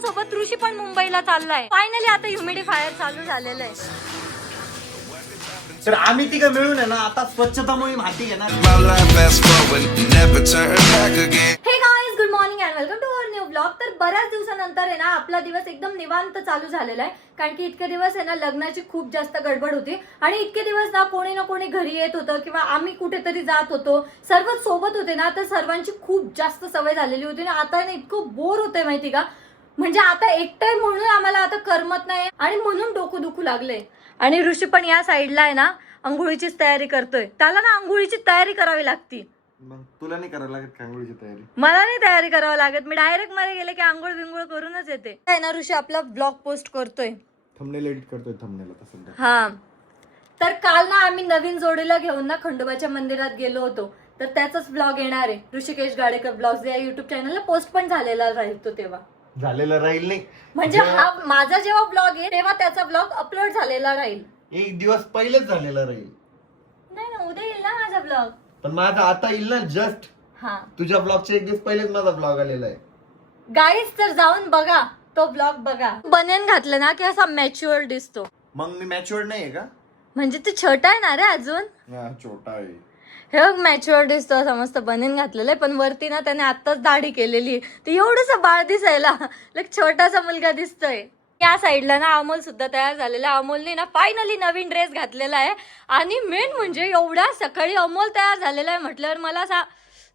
सोबत ऋषी पण मुंबईला चाललाय. फायनली आता ह्युमिडिफायर चालू झालेलं आहे. तर आम्ही तिघं मिळून आहे ना आता स्वच्छता मोहीम हाती घेणार. Hey guys, good morning and welcome to our new blog. तर बऱ्याच दिवसानंतर आहे ना आपला दिवस एकदम निवांत चालू झालेला आहे. कारण की इतके दिवस आहे ना लग्नाची खूप जास्त गडबड होती आणि इतके दिवस ना कोणी घरी येत होतं किंवा आम्ही कुठेतरी जात होतो, सर्व सोबत होते ना, तर सर्वांची खूप जास्त सवय झालेली होती ना. आता ना इतकं बोर होतंय माहिती का, म्हणजे आता एकटंय म्हणून आम्हाला आता करमत नाही आणि म्हणून डोकं दुखू लागलंय. आणि ऋषी पण या साईडला आहे ना अंघोळीचीच तयारी करतोय. त्याला ना अंघोळीची तयारी करावी लागती. मग तुला नाही करावं लागत आंघोळीची तयारी? मला नाही तयारी करावं लागत, मी डायरेक्ट मध्ये गेले की आंघोळ बिंघोळ करूनच येते. काय ना ऋषी आपला ब्लॉग पोस्ट करतोय, थंबनेल एडिट करतोय थंबनेल आता सध्या. हा. तर काल ना आम्ही नवीन जोडीला घेऊन ना खंडोबाच्या मंदिरात गेलो होतो, तर त्याचाच ब्लॉग येणार आहे. ऋषिकेश गाडेकर ब्लॉग्स या युट्यूब चॅनलला पोस्ट पण झालेला राहील तो तेव्हा. झालेला राहील नाही म्हणजे हा माझा जेव्हा ब्लॉग आहे तेव्हा त्याचा ब्लॉग अपलोड झालेला राहील. एक दिवस पहिलेच झालेला राहील. नाही ना, उद्या येईल ना माझा ब्लॉग. पण माझा आता येईल ना जस्ट. हा, तुझ्या ब्लॉगच्या एक दिवस पहिलेच माझा ब्लॉग आलेला आहे. गाईज तर जाऊन बघा तो ब्लॉग बघा. बनियन घातलं ना की असा मॅच्युअर दिसतो. मग मी मॅच्युअर्ड नाहीये का? म्हणजे ते छोटा आहे ना रे अजून. छोटा आहे हे मॅच्युअर दिसतो असं मस्त बनियन घातलेलं आहे. पण वरती ना त्याने आत्ताच दाढी केलेली, ती एवढंच बाळ दिसायला लाईक छोटासा मुलगा दिसतोय. या साईडला ना अमोल सुद्धा तयार झालेला. अमोलने ना फायनली नवीन ड्रेस घातलेला आहे आणि मेन म्हणजे एवढ्या सकाळी अमोल तयार झालेला आहे म्हटल्यावर मला असा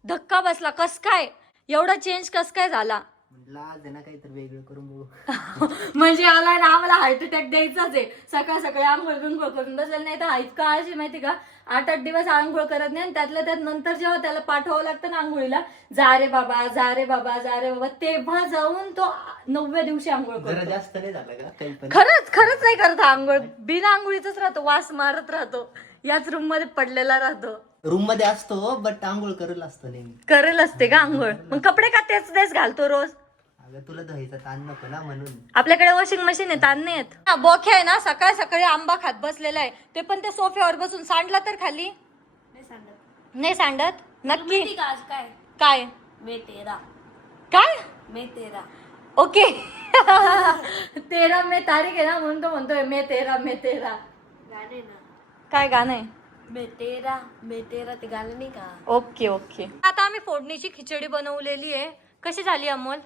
धक्का बसला. कस काय एवढा चेंज कस काय झाला? काहीतरी वेगळं करून बघू. म्हणजे आला ना आम्हाला हार्ट अटॅक द्यायचाच आहे. सकाळ सकाळी आंघोळ बिंघोळ करून बसेल. नाही तर इतका आळशी माहिती का, 8-8 दिवस आंघोळ करत नाही. आणि त्यातल्या त्यात नंतर जेव्हा त्याला पाठवावं लागतं ना आंघोळीला, जा रे बाबा जा रे बाबा जा रे बाबा, तेव्हा जाऊन तो 9व्या दिवशी आंघोळ करतो. जास्त नाही झालं का काही पण? खरंच नाही करत आंघोळ. बिना आंघोळीतच राहतो, वास मारत राहतो, याच रूम मध्ये पडलेला राहतो. रूम मध्ये असतो बट आंघोळ करेल असतो नेहमी. करेल असते का आंघोळ? मग कपडे का तेच घालतो रोज? अगं तुला धुवायचा ताण नको ना म्हणून. आपल्याकडे वॉशिंग मशीन आहे, ताण नाही येत. बोखे आहे ना सकाळ सकाळी आंबा खात बसलेला आहे, ते पण त्या सोफ्यावर बसून. सांडला तर खाली नाही सांडत नक्की. काय काय मे तेरा काय मे तेरा ओके 13 मे तारीख आहे ना म्हणून तो म्हणतोय मे तेरा गाणे ना, काय गाणं आहे? मे तेरा ते गाणं नाही का? ओके आता आम्ही फोडणीची खिचडी बनवलेली आहे. कशी झाली अमोल?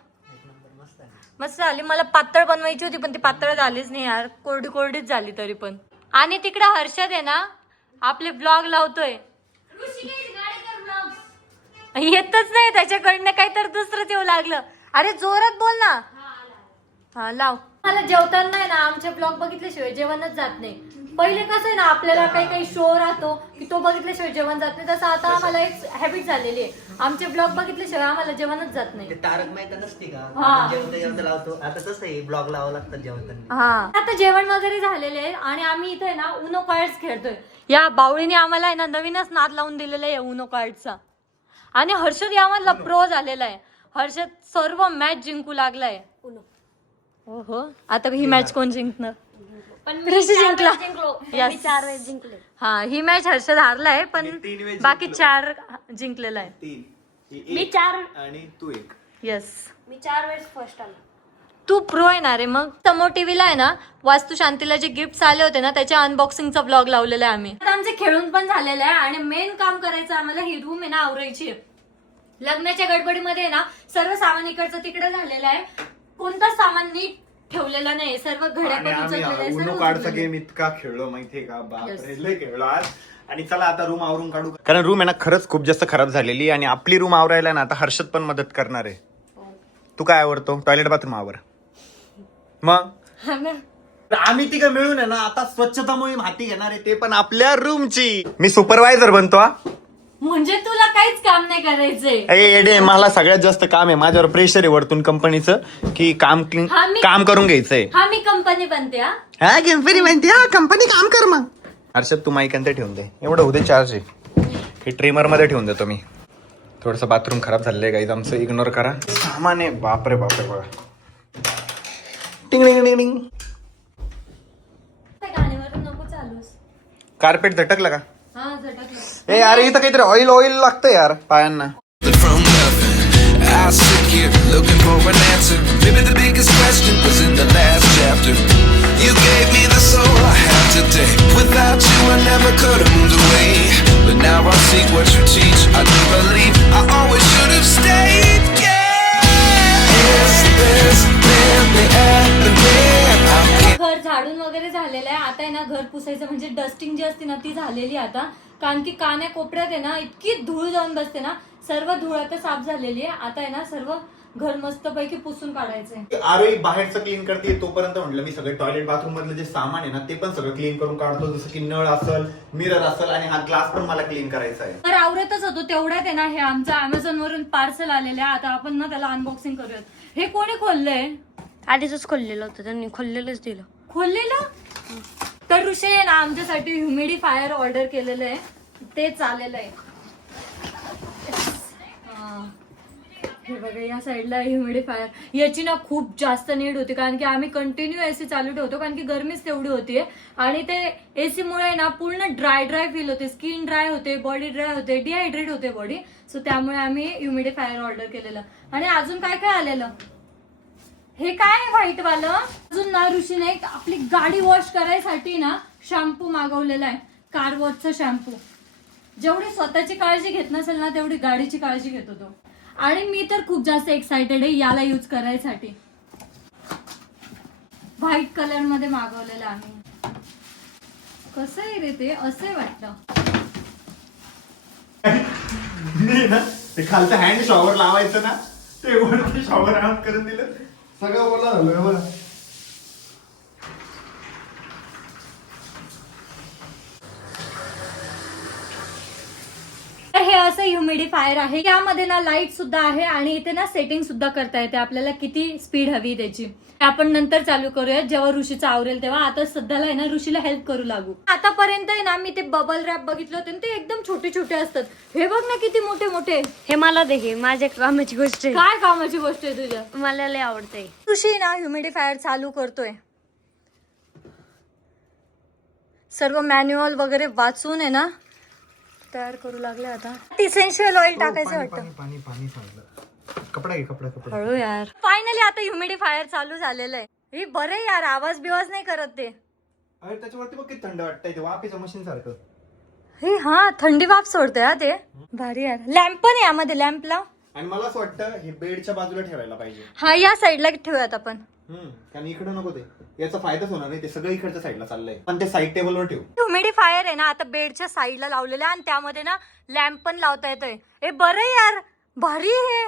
मस्त झाली. मला पातळ बनवायची होती पण ती पातळ झालीच नाही यार, कोरडीच झाली तरी पण. आणि तिकडे हर्षद आहे ना आपले ब्लॉग लावतोय. येतच नाही त्याच्याकडनं, काही तर दुसरंच येऊ लागलं. अरे जोरात बोल ना. हा लाव. मला जेवताना आहे ना आमचे ब्लॉग बघितल्याशिवाय जेवणच जात नाही. पहिले कसं आहे ना आपल्याला काही शो राहतो की तो बघितल्याशिवाय जेवण जात नाही, तसं आता आम्हाला एक हॅबिट झालेली आहे. आमचे ब्लॉग बघितल्याशिवाय आम्हाला जेवणच जात नाही. तारक मेहता नसते का, हा. जेवता लावतो. आता तसं आहे, ब्लॉग लावावं लागतं जेवताना. हा, आता जेवण वगैरे झालेले आहे आणि आम्ही इथे ना उनो कार्ड्स खेळतोय. या बावळीने आम्हाला आहे ना नवीनच नाद लावून दिलेला आहे उनो कार्डचा. आणि हर्षद यामधला प्रो झालेला आहे. हर्षद सर्व मॅच जिंकू लागलाय. ओहो, आता ही मॅच कोण जिंकणार? पण ऋषी जिंकला. मी 4 वेळेस जिंकले. हा, ही मॅच हर्षद हारलाय पण बाकी 4 जिंकलेला आहे. मी 4 आणि तू एक. येस, मी 4 वेळेस फर्स्ट आलो. तू प्रो आहे ना रे. मग समोर टीव्हीला आहे ना वास्तुशांतीला जे गिफ्ट आले होते ना त्याच्या अनबॉक्सिंगचा ब्लॉग लावलेला आहे आम्ही. आमचे खेळून पण झालेलं आहे आणि मेन काम करायचं आम्हाला, ही रूम आहे ना आवरायची आहे. लग्नाच्या गडबडीमध्ये ना सर्व सामान इकडचं तिकडे झालेलं आहे. कोणतं सामान नीट ठेवलेलं नाही, सर्व घड्या पण उचललेल्या आहे. उनो कार्डचा गेम इतका खेळलो माहितीये का, बापरे लय खेळलो आज. आणि चला आता रूम आवरून काढू, कारण रूम आहे ना खरंच खूप जास्त खराब झालेली. आणि आपली रूम आवरायला ना आता हर्षद पण मदत करणार आहे. तू काय आवडतो? टॉयलेट बाथरूम आवर. मग आम्ही तिघं मिळून आहे ना आता स्वच्छता मोहीम हाती घेणार आहे, ते पण आपल्या रूमची. मी सुपरवायझर बनतो. म्हणजे तुला काहीच काम नाही करायचंय? एडे, मला सगळ्यात जास्त काम आहे. माझ्यावर प्रेशर आहे वरतून कंपनीचं की काम करून घ्यायचंय. हा, मी कंपनी बनते. हा कंपनी म्हणते, हा कंपनी काम कर. मग हर्षद तू माईक अंतर ठेवून दे, एवढं उद्या चार्ज आहे. हे ट्रिमर मध्ये ठेवून देतो मी. थोडस बाथरूम खराब झालंय गाईज आमचं, इग्नोर करा. सामान आहे, बापरे बापरे बघा. टिंग टिंग टिंग टिंग. गाणीवरून नको चालूस. कार्पेट झटकलं का? हा, झटकलं. ए अरे इथं काहीतरी ऑइल लागतं यार पायांना. From nothing, I sit here looking for an answer. Maybe the biggest question question was in the last chapter. You gave me the soul I have today. Without you I never could have moved away. But now I see what you teach. I do believe I always should have stayed. Yeah. Is this really happening? I'm घर झाडून वगैरे झालेलं आहे. आता आहे ना घर पुसायचं म्हणजे डस्टिंग जी असते ना ती झालेली आता. कारण की कान्या कोपऱ्यात आहे ना इतकी धूळ जाऊन बसते ना. सर्व धूळ आता साफ झालेली आहे. आता आहे ना सर्व घर मस्तपैकी पुसून काढायचंय. आरोही बाहेरचं क्लीन करते तोपर्यंत म्हटलं मी सगळं टॉयलेट बाथरूम मधलं जे सामान आहे ना ते पण सगळं क्लीन करून काढतो. जसं की नळ असेल, मिरर असेल आणि हा ग्लास पण मला क्लीन करायचा आहे. तर आवरतच होतो तेवढ्यात आहे ना हे आमचं अमेझॉन वरून पार्सल आलेलं आहे. आता आपण ना त्याला अनबॉक्सिंग करूयात. हे कोणी खोललंय? आधीच खोललेलं होतं त्यांनी, खोललेलंच दिलं. खोललेलं? तर ऋषी आहे ना आमच्यासाठी ह्युमिडिफायर ऑर्डर केलेलं आहे. ते चालेलं आहे. हे बघा या साईडला ह्युमिडिफायर. याची ना खूप जास्त नीड होती कारण की आम्ही कंटिन्यू एसी चालू ठेवतो कारण की गरमीच तेवढी होतीये. आणि ते एसी मुळे ना पूर्ण ड्राय फील होते. स्किन ड्राय होते, बॉडी ड्राय होते, डिहायड्रेट होते बॉडी. सो त्यामुळे आम्ही ह्युमिडिफायर ऑर्डर केलेलं. आणि अजून काय काय आलेलं? हे काय व्हाईट वालं? अजून ना ऋषीने आपली गाडी वॉश करायसाठी ना शॅम्पू मागवलेला आहे. कार वॉशचा शॅम्पू. जेवढी स्वतःची काळजी घेत नसेल ना तेवढी गाडीची काळजी घेतो तो. आणि मी तर खूप जास्त एक्साइटेड आहे याला यूज करायसाठी. व्हाईट कलर मध्ये मागवलेलं आहे. कसं आहे रे ते? असं वाटतं ते खालचं हँड शॉवर लावायचं ना ते वरती शॉवर ऑन करून दिलं. सगळं ओला झालं बरं. हे असं ह्युमिडिफायर आहे. यामध्ये ना लाईट सुद्धा आहे आणि इथे ना सेटिंग सुद्धा करता येते आपल्याला किती स्पीड हवी त्याची. आपण नंतर चालू करूया जेव्हा ऋषीचं आवरेल तेव्हा. आता सध्याला आहे ना ऋषीला हेल्प करू लागू. आतापर्यंत आहे ना मी ते बबल रॅप बघितलं होतं ते एकदम छोटे छोटे असतात. हे बघ ना किती मोठे मोठे. हे मला दे, हे माझ्या कामाची गोष्ट आहे. काय कामाची गोष्ट आहे तुझ्या? मला लय आवडते. ऋषी ना ह्युमिडिफायर चालू करतोय. सर्व मॅन्युअल वगैरे वाचून आहे ना तयार करू लागले. आता इसेन्शियल ऑइल टाकायचं वाटतं. पाणी पाणी सांगलं. कपडा घे कपडा कपडा. हळू यार. फायनली आता ह्युमिडिफायर चालू झालेलं आहे. हे बरे यार आवाज बिवाज नाही करत ते. अरे त्याच्यावरती बघ किती थंड वाटतंय ते वाफेचं मशीन सारखं. हे हा थंडी वाफ सोडतोय हा ते. भारी यार. लॅम्प पण आहे यामध्ये. लॅम्प लाव. आणि मला असं वाटतं हे बेडच्या बाजूला ठेवायला पाहिजे. हा या साईडला ठेवूयात आपण. कारण इकडे नको ते. याचा फायदाच होणार नाही. ते सगळं इकडच्या साईडला चाललंय. पण ते साईड टेबलवर ठेवू. ह्युमिडिफायर आहे ना आता बेडच्या साईडला लावलेलं आहे आणि त्यामध्ये ना लॅम्प पण लावता येतोय. हे बरं यार भारी हे.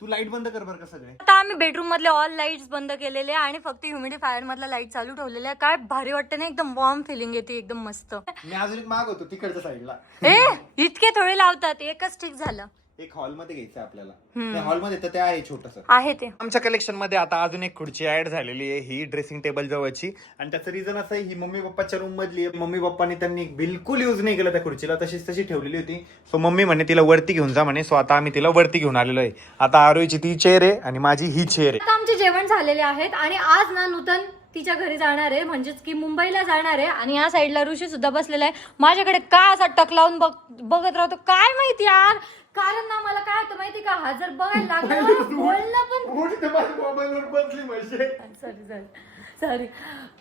तू लाईट बंद कर बरं का सगळे. आता आम्ही बेडरूम मधले ऑल लाईट्स बंद केलेले आणि फक्त ह्युमिडिफायर मधला लाईट चालू ठेवलेला आहे. काय भारी वाटतं ना. एकदम वॉर्म फिलिंग येते. एकदम मस्त. मी अजून एक माग होतो तिकडच्या साईडला. हे इतके थोडे लावतात. एकच ठीक झालं. एक हॉलमध्ये घ्यायचं आपल्याला. त्या हॉलमध्ये तर ते आहे छोटस आहे ते. आमच्या कलेक्शन मध्ये आता अजून एक खुर्ची ऍड झालेली आहे. ही ड्रेसिंग टेबल जवळची. आणि त्याचं रिझन असं आहे ही मम्मी पप्पाच्या रूम मधली आहे. मम्मी पप्पानी त्यांनी बिलकुल युज नाही केलं त्या खुर्चीला. तशीच तशी ठेवलेली होती. सो मम्मी म्हणे तिला वरती घेऊन जा म्हणे. सो आता आम्ही तिला वरती घेऊन आलेलो आहे. आता आरोहीची ती चेअर आहे आणि माझी ही चेअर आहे. आता आमचे जेवण झालेले आहेत आणि आज ना नूतन तिच्या घरी जाणार आहे म्हणजेच की मुंबईला जाणार आहे. आणि या साईडला ऋषी सुद्धा बसलेला आहे. माझ्याकडे का असा टक लावून बघत राहतो काय माहिती यार. कारण ना मला काय होतं माहिती का हा जर बघायला लागला बोलणं पण मोबाईलवर बसली म्हणजे. सॉरी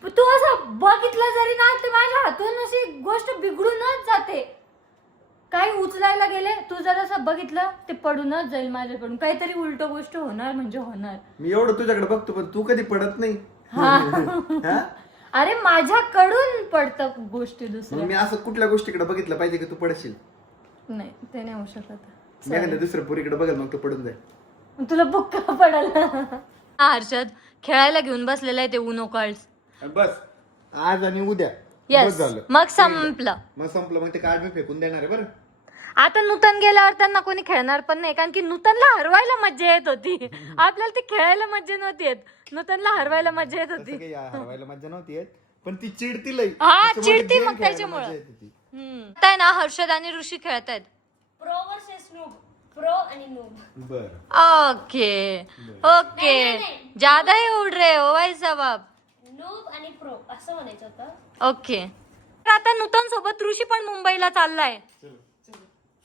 तू असं बघितलं जरी ना ते माझ्या हातून अशी गोष्ट बिघडूनच जाते. काही उचलायला गेले तू जर असं बघितलं ते पडूनच जाईल माझ्याकडून. काहीतरी उलट गोष्ट होणार म्हणजे होणार. मी एवढं तुझ्याकडे बघतो पण तू कधी पडत नाही. अरे माझ्याकडून पडतं गोष्टी दुसऱ्या. मी असं कुठल्या गोष्टीकडे बघितलं पाहिजे की तू पडशील. नाही ते नाही होऊ शकत. मी दुसऱ्या पुरीकडे बघेल मग तू पडून जाईल. तुला बुक्का पडल. हर्षद खेळायला घेऊन बसलेला आहे ते उनो कार्ड्स. बस आज आणि उद्या येस मग संपलं. मग संपलं. मग ते कार्ड मी फेकून देणार आहे बरं. आता नूतन गेल्यावर त्यांना कोणी खेळणार पण नाही कारण की नूतनला हरवायला मजा येत होती. आपल्याला ते खेळायला मजा नव्हती येत. नूतनला हरवायला मजा येत होती. हरवायला मजा नव्हती येत पण ती चिडती लई. हा चिडती मग त्याच्यामुळे. आता ना हर्षद आणि ऋषी खेळतायत. Pro versus noob. प्रो आणि नूब. बर ओके ओके ज्यादा ही उड रहे हो भाई साहब. नूब आणि प्रो असं म्हणायचं होतं. ओके. आता नूतन सोबत ऋषी पण मुंबईला चाललाय.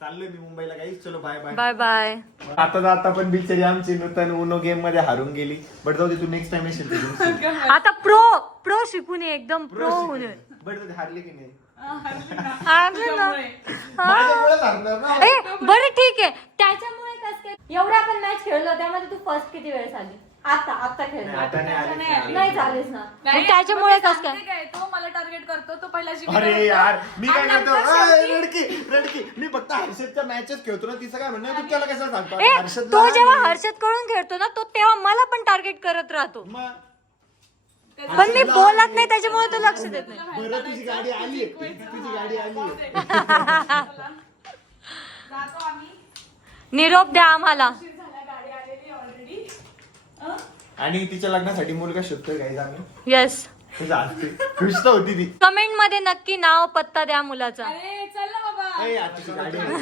चाललोय मी मुंबईला गाईस, चलो बाय बाय. Bye bye. आता पण बिचारी आमची नूतन उनो गेम मध्ये हारून गेली. बट जाऊ दे, तू नेक्स्ट टाइम येशील तिथून. आता प्रो शिकून ये, एकदम प्रो होऊन ये. बट जाऊ दे, हारली की नाही? हारले ना. माझ्यामुळेच हारणार ना. ए, बरं ठीक आहे, त्याच्यामुळे कसं काय एवढ्या आपण मॅच खेळलो त्यामध्ये तू फर्स्ट किती वेळेस आली? आता खेळलो आता नाही आली. नाही झालीस ना. मग त्याच्यामुळे कसं काय? तो मला टार्गेट करतो, तो पहिला अरे यार, मी काय करतो, रडकी मी फक्त हर्षदच्या मॅचेस खेळतो ना. तिचं काय म्हणणं, तू त्याला कसं सांगतो? ए, हर्षदला तो जेव्हा आणि- हर्षद कडून खेळतो ना, तो तेव्हा मला पण टार्गेट करत राहतो. मग पण मी बोलत नाही, त्याच्यामुळे तो लक्ष देत नाही. बरं, तुझी गाडी आली, तुझी गाडी आली. जातो आम्ही, निरोप द्या आम्हाला. झाला गाडी आलेली ऑलरेडी. आणि तिच्या लग्नासाठी मुलगा शोधतोय गाईज आम्ही. येस, तुझं असते खुश तर होती ती. कमेंट मध्ये नक्की नाव पत्ता द्या मुलाचा. अरे चल ना बाबा. ए, आज तिची गाडी आली.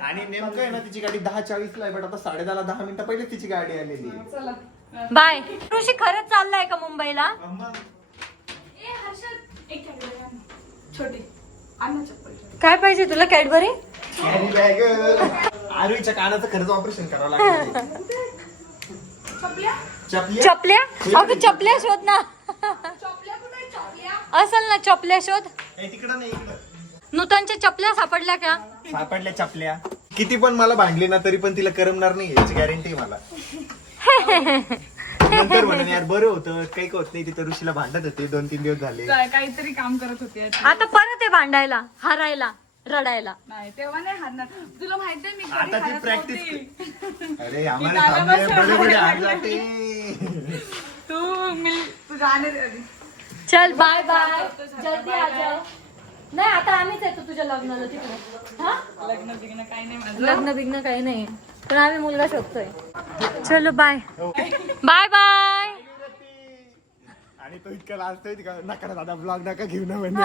आणि नेमकं आहे ना, तिची गाडी 10:40 ला आहे, बट आता 10:30 10 मिनिटं पहिले तिची गाडी आलेली आहे. चला. बाय. ऋषी खरंच चाललाय का मुंबईला? ए हर्षद, एक कॅडबरी आण. छोटी आण ना चप्पल. काय पाहिजे तुला? कॅडबरी? Carry bag. आरुईच्या कानाचं खरंच ऑपरेशन करावं लागलं. चपल्या चपली चपल्या? अगं चपल्या शोध ना. चपल्या कुठे चपल्या? असेल ना चपल्या शोध. तिकडं नाही, इकडं. नूतनच्या चपल्या सापडल्या का? सापडल्या चपल्या. किती पण मला भांडली ना, तरी पण तिला करमणार नाही याची गॅरंटी मला. नंतर म्हणून यार बरं होतं, काही होत नाही. तिथं ऋषीला भांडत होते 2-3 दिवस झाले. काहीतरी काम करत होते. आता परत आहे भांडायला, हारायला, रडायला. नाही तेव्हा नाही हारणार. तुला माहितीये मी कधी आता ती हारत प्रॅक्टिस. नव्हती. अरे आम्हाला गाणं सामने बसवलं बडे बडे हार आहे. जाते. तू जाणे दे आधी. चल बाय बाय, जल्दी आ जाओ. नाही आता आम्हीच येतो तुझ्या लग्नाला तिकडे. हा, लग्न बिग्न काही नाही माझं. लग्न बिग्न काही नाही, पण आम्ही मुलगा शोधतोय. चलो बाय बाय बाय. आणि तो इतका लाजतोय नका दादा, ब्लॉग नका घेऊ ना म्हणजे.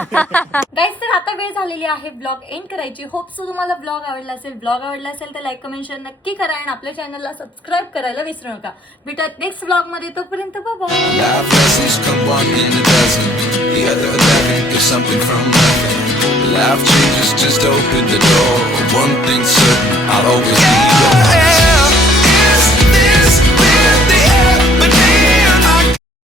गाईज, तर आता वेळ झालेली आहे ब्लॉग एंड करायची. होप सो तुम्हाला ब्लॉग आवडला असेल. ब्लॉग आवडला असेल तर लाईक कमेंट शेअर नक्की करा आणि आपल्या चॅनलला सबस्क्राईब करायला विसरू नका. भेटत नेक्स्ट ब्लॉग मध्ये, तोपर्यंत bye. Life lessons come one in a dozen. The other 11 is something from nothing. Life changes, just open the door. One thing's certain, I'll always be